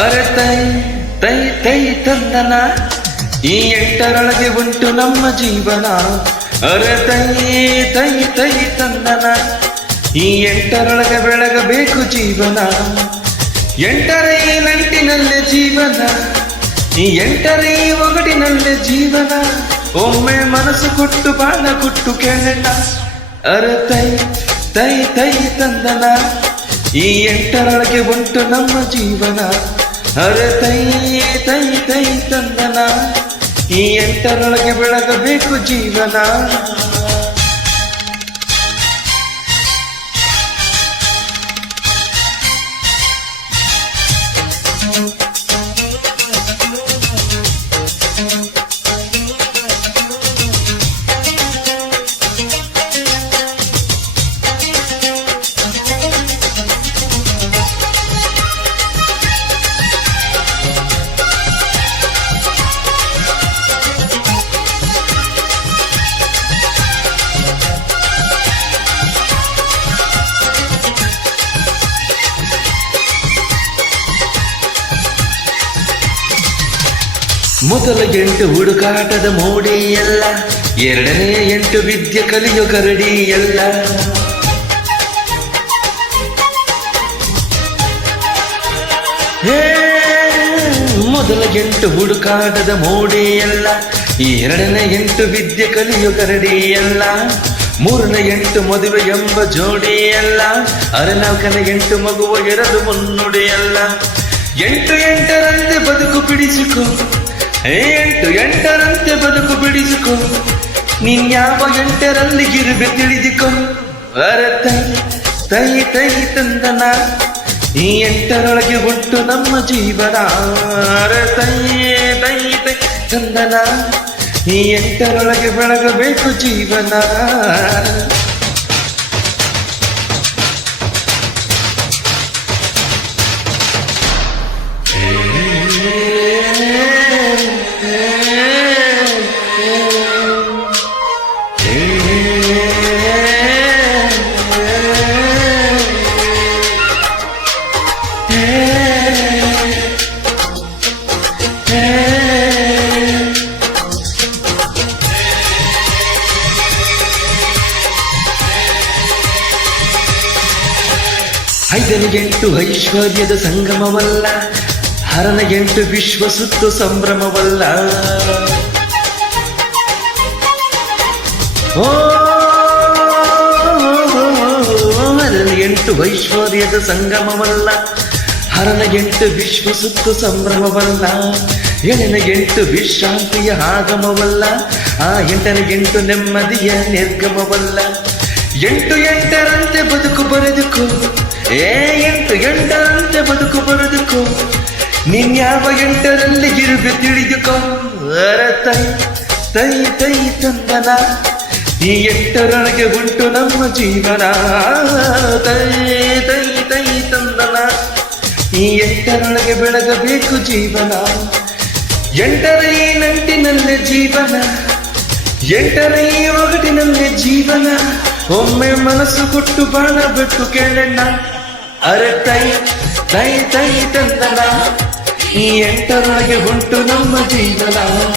ಅರೆ ತೈ ತೈ ತೈ ತಂದನ ಈ ಎಂಟರೊಳಗೆ ಉಂಟು ನಮ್ಮ ಜೀವನ. ಅರೆ ತೈ ತೈ ತೈ ತಂದನ ಈ ಎಂಟರೊಳಗೆ ಬೆಳಗಬೇಕು ಜೀವನ. ಎಂಟರೇ ನಂಟಿನಲ್ಲೇ ಜೀವನ, ಈ ಎಂಟರೇ ಒಗಟಿನಲ್ಲೇ ಜೀವನ. ಒಮ್ಮೆ ಮನಸ್ಸು ಕೊಟ್ಟು ಬಾಳ ಕೊಟ್ಟು ಕೇಳಣ್ಣ. ಅರೆ ತೈ ತೈ ತೈ ತಂದನ ಈ ಎಂಟರೊಳಗೆ ಉಂಟು ನಮ್ಮ ಜೀವನ. ಅರೆ ತೈ ತೈ ತೈ ತಂದನ ಈ ಎಂಟರೊಳಗೆ ಬೆಳಗಬೇಕು ಜೀವನ. ಮೊದಲ 8 ಹುಡುಕಾಟದ ಮೋಡಿ ಎಲ್ಲ, ಎರಡನೇ 8 ವಿದ್ಯೆ ಕಲಿಯೋ ಕರಡಿ ಎಲ್ಲ. ಮೊದಲ 8 ಹುಡುಕಾಟದ ಮೋಡಿ ಎಲ್ಲ, ಎರಡನೇ 8 ವಿದ್ಯೆ ಕಲಿಯೋ ಕರಡಿ ಎಲ್ಲ. ಮೂರನೇ 8 ಮದುವೆ ಎಂಬ ಜೋಡಿ ಎಲ್ಲ. ಅರೆ 4ನೇ 8 ಮಗುವ ಎರಡು ಮುನ್ನುಡಿ ಎಲ್ಲ. 8 8ರಂತೆ ಬದುಕು ಬಿಡಿಸಿಕೊ, 8 8ರಂತೆ ಬದುಕು ಬಿಡಿಸಿಕೊ, ನೀನ್ಯಾವ 8ರಲ್ಲಿ ಗಿರುಬೆ ತಿಳಿದುಕೊ. ಅರೆ ತೈ ತೈ ತೈ ತಂದನ ಈ 8ರೊಳಗೆ ಉಂಟು ನಮ್ಮ ಜೀವನ. ಅರೆ ತೈ ತೈ ತೈ ತಂದನ ಈ 8ರೊಳಗೆ ಬೆಳಗಬೇಕು ಜೀವನ. ಐದನೇ 8 ಐಶ್ವರ್ಯದ ಸಂಗಮವಲ್ಲ, 6ನೇ 8 ವಿಶ್ವ ಸುತ್ತು ಸಂಭ್ರಮವಲ್ಲ. ಓ 6ನೇ 8 ಐಶ್ವರ್ಯದ ಸಂಗಮವಲ್ಲ, 6ನೇ 8 ವಿಶ್ವ ಸುತ್ತು ಸಂಭ್ರಮವಲ್ಲ. 7ನೇ 8 ವಿಶ್ರಾಂತಿಯ ಆಗಮವಲ್ಲ, ಆ 8ನೇ 8 ನೆಮ್ಮದಿಯ ನಿರ್ಗಮವಲ್ಲ. 8 8ರಂತೆ ಬದುಕು ಬರೆದುಕೋ, 8 8ರಂತೆ ಬದುಕು ಬರೆದುಕೋ, ನೀನ್ಯಾವ 8ರಲ್ಲಿ ಗಿರುಬೆ ತಿಳಿದುಕೋ. ಅರೆ ತೈ ತೈ ತೈ ತಂದನ ಈ 8ರೊಳಗೆ ಉಂಟು ನಮ್ಮ ಜೀವನ. ತೈ ತೈ ತೈ ತಂದನ ಈ 8ರೊಳಗೆ ಬೆಳಗಬೇಕು ಜೀವನ. 8ರ ನಂಟಿನಲ್ಲೇ ಜೀವನ, 8ರ ಒಗಟಿನಲ್ಲೇ ಜೀವನ. ಒಮ್ಮೆ ಮನಸ್ಸು ಕೊಟ್ಟು ಬಾಳ ಬಿಟ್ಟು ಕೇಳಣ್ಣ. ಅರೆ ತೈ ತೈ ತೈ ತಂದನ ಈ 8ರೊಳಗೆ ಉಂಟು ನಮ್ಮ ಜೀವನ.